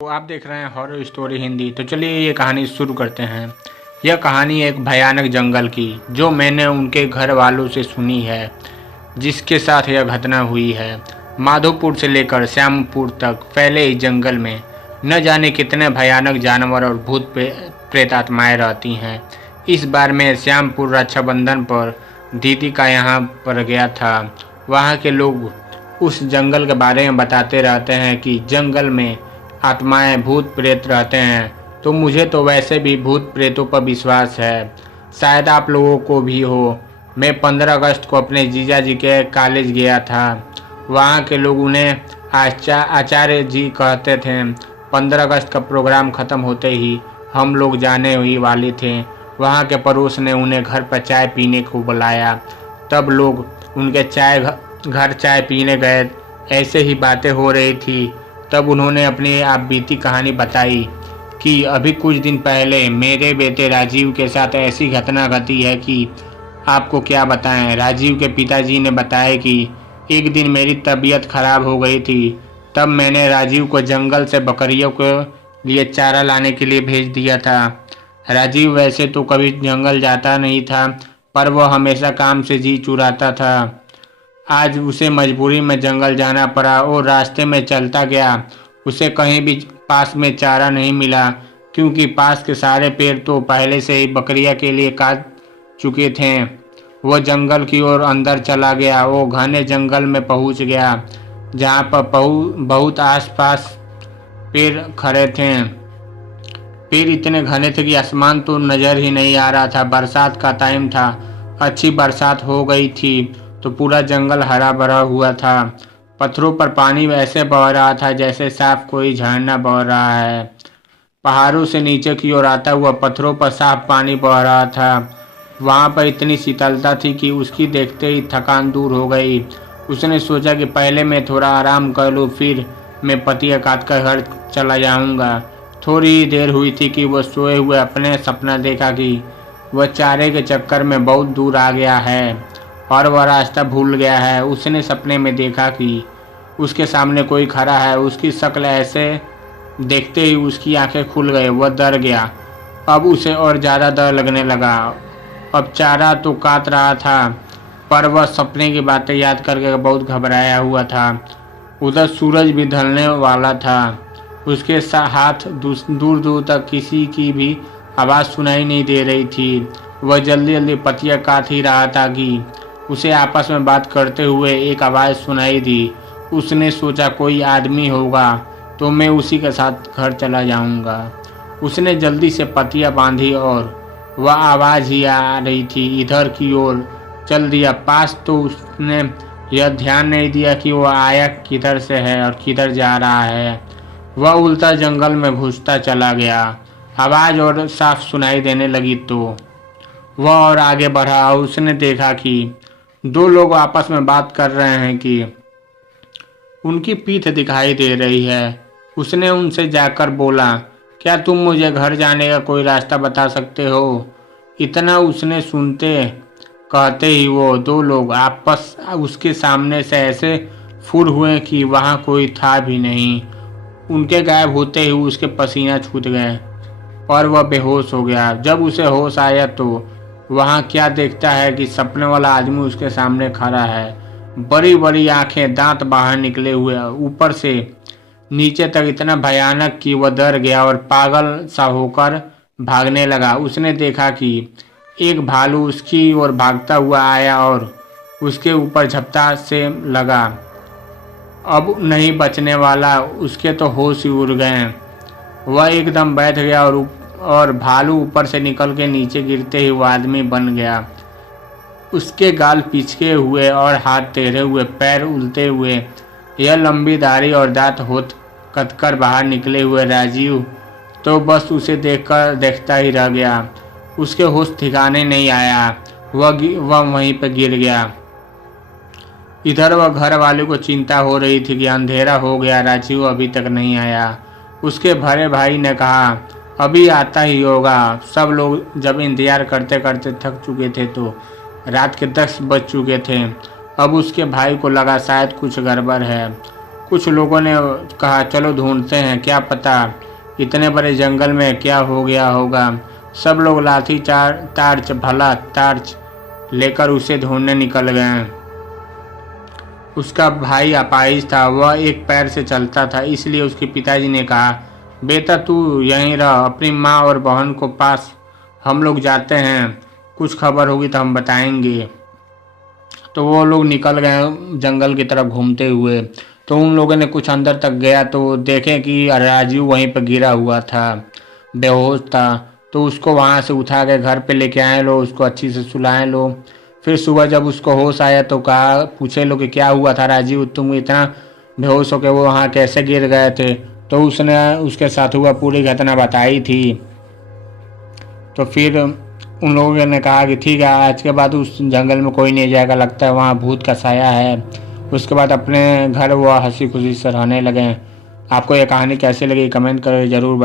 तो आप देख रहे हैं हॉरर स्टोरी हिंदी। तो चलिए ये कहानी शुरू करते हैं। यह कहानी एक भयानक जंगल की जो मैंने उनके घर वालों से सुनी है, जिसके साथ यह घटना हुई है। माधोपुर से लेकर श्यामपुर तक फैले इस जंगल में न जाने कितने भयानक जानवर और भूत प्रेत आत्माएं रहती हैं। इस बार मैं श्यामपुर रक्षाबंधन पर दीदी का यहाँ पर गया था। वहाँ के लोग उस जंगल के बारे में बताते रहते हैं कि जंगल में आत्माएं भूत प्रेत रहते हैं। तो मुझे तो वैसे भी भूत प्रेतों पर विश्वास है, शायद आप लोगों को भी हो। मैं 15 अगस्त को अपने जीजा जी के कॉलेज गया था। वहाँ के लोग उन्हें आचार्य जी कहते थे। 15 अगस्त का प्रोग्राम ख़त्म होते ही हम लोग जाने ही वाले थे। वहाँ के पड़ोस ने उन्हें घर पर चाय पीने को बुलाया। तब लोग उनके घर चाय पीने गए। ऐसे ही बातें हो रही थी, तब उन्होंने अपनी आप बीती कहानी बताई कि अभी कुछ दिन पहले मेरे बेटे राजीव के साथ ऐसी घटना घटी है कि आपको क्या बताएं। राजीव के पिताजी ने बताया कि एक दिन मेरी तबीयत खराब हो गई थी। तब मैंने राजीव को जंगल से बकरियों के लिए चारा लाने के लिए भेज दिया था। राजीव वैसे तो कभी जंगल जाता नहीं था, पर वह हमेशा काम से जी चुराता था। आज उसे मजबूरी में जंगल जाना पड़ा और रास्ते में चलता गया। उसे कहीं भी पास में चारा नहीं मिला, क्योंकि पास के सारे पेड़ तो पहले से ही बकरिया के लिए काट चुके थे। वह जंगल की ओर अंदर चला गया। वो घने जंगल में पहुंच गया, जहां पर बहुत आसपास पेड़ खड़े थे। पेड़ इतने घने थे कि आसमान तो नज़र ही नहीं आ रहा था। बरसात का टाइम था, अच्छी बरसात हो गई थी, तो पूरा जंगल हरा भरा हुआ था। पत्थरों पर पानी ऐसे बह रहा था जैसे साफ कोई झरना बह रहा है। पहाड़ों से नीचे की ओर आता हुआ पत्थरों पर साफ पानी बह रहा था। वहाँ पर इतनी शीतलता थी कि उसकी देखते ही थकान दूर हो गई। उसने सोचा कि पहले मैं थोड़ा आराम कर लूँ, फिर मैं पतिया काट कर घर चला जाऊँगा। थोड़ी ही देर हुई थी कि वह सोए हुए अपने सपना देखा कि वह चारे के चक्कर में बहुत दूर आ गया है और वह रास्ता भूल गया है। उसने सपने में देखा कि उसके सामने कोई खड़ा है। उसकी शक्ल ऐसे देखते ही उसकी आंखें खुल गई। वह डर गया। अब उसे और ज़्यादा डर लगने लगा। अब चारा तो काट रहा था, पर वह सपने की बातें याद करके बहुत घबराया हुआ था। उधर सूरज भी ढलने वाला था। उसके हाथ दूर दूर तक किसी की भी आवाज़ सुनाई नहीं दे रही थी। वह जल्दी जल्दी पतिया काट ही रहा था कि उसे आपस में बात करते हुए एक आवाज़ सुनाई दी। उसने सोचा कोई आदमी होगा तो मैं उसी के साथ घर चला जाऊंगा। उसने जल्दी से पतिया बांधी और वह आवाज़ ही आ रही थी इधर की ओर चल दिया। पास तो उसने यह ध्यान नहीं दिया कि वह आया किधर से है और किधर जा रहा है। वह उल्टा जंगल में घुसता चला गया। आवाज़ और साफ सुनाई देने लगी तो वह और आगे बढ़ा। उसने देखा कि दो लोग आपस में बात कर रहे हैं कि उनकी पीठ दिखाई दे रही है। उसने उनसे जाकर बोला, क्या तुम मुझे घर जाने का कोई रास्ता बता सकते हो? इतना उसने सुनते कहते ही वो दो लोग आपस उसके सामने से ऐसे फुर हुए कि वहाँ कोई था भी नहीं। उनके गायब होते ही उसके पसीना छूट गए और वह बेहोश हो गया। जब उसे होश आया तो वहाँ क्या देखता है कि सपने वाला आदमी उसके सामने खड़ा है। बड़ी बड़ी आंखें, दांत बाहर निकले हुए, ऊपर से नीचे तक इतना भयानक कि वह डर गया और पागल सा होकर भागने लगा। उसने देखा कि एक भालू उसकी ओर भागता हुआ आया और उसके ऊपर झपटा से लगा। अब नहीं बचने वाला, उसके तो होश ही उड़ गए। वह एकदम बैठ गया और भालू ऊपर से निकल के नीचे गिरते ही वो आदमी बन गया। उसके गाल पिचके हुए और हाथ टेढ़े हुए, पैर उल्टे हुए, यह लंबी दाढ़ी और दांत होठ कटकर बाहर निकले हुए। राजीव तो बस उसे देखता ही रह गया। उसके होश ठिकाने नहीं आया। वह वहीं पर गिर गया। इधर वह घर वाले को चिंता हो रही थी कि अंधेरा हो गया, राजीव अभी तक नहीं आया। उसके बड़े भाई ने कहा अभी आता ही होगा। सब लोग जब इंतजार करते करते थक चुके थे तो रात के 10 बज चुके थे। अब उसके भाई को लगा शायद कुछ गड़बड़ है। कुछ लोगों ने कहा चलो ढूंढते हैं, क्या पता इतने बड़े जंगल में क्या हो गया होगा। सब लोग लाठी टार्च लेकर उसे ढूंढने निकल गए। उसका भाई अपाहिज था, वह एक पैर से चलता था, इसलिए उसके पिताजी ने कहा बेटा तू यहीं रह, अपनी माँ और बहन को पास, हम लोग जाते हैं, कुछ खबर होगी तो हम बताएंगे। तो वो लोग निकल गए जंगल की तरफ घूमते हुए। तो उन लोगों ने कुछ अंदर तक गया तो देखें कि राजू वहीं पर गिरा हुआ था, बेहोश था। तो उसको वहाँ से उठा के घर पे लेके आए लोग, उसको अच्छी से सुलाए लोग। फिर सुबह जब उसको होश आया तो कहा, पूछे लोग कि क्या हुआ था राजीव, तुम इतना बेहोश होकर वो वहाँ कैसे गिर गए थे। तो उसने उसके साथ हुआ पूरी घटना बताई थी। तो फिर उन लोगों ने कहा कि ठीक है, आज के बाद उस जंगल में कोई नहीं जाएगा, लगता है वहाँ भूत का साया है। उसके बाद अपने घर वो हंसी खुशी से रहने लगे। आपको ये कहानी कैसी लगी कमेंट करके ज़रूर बताएं।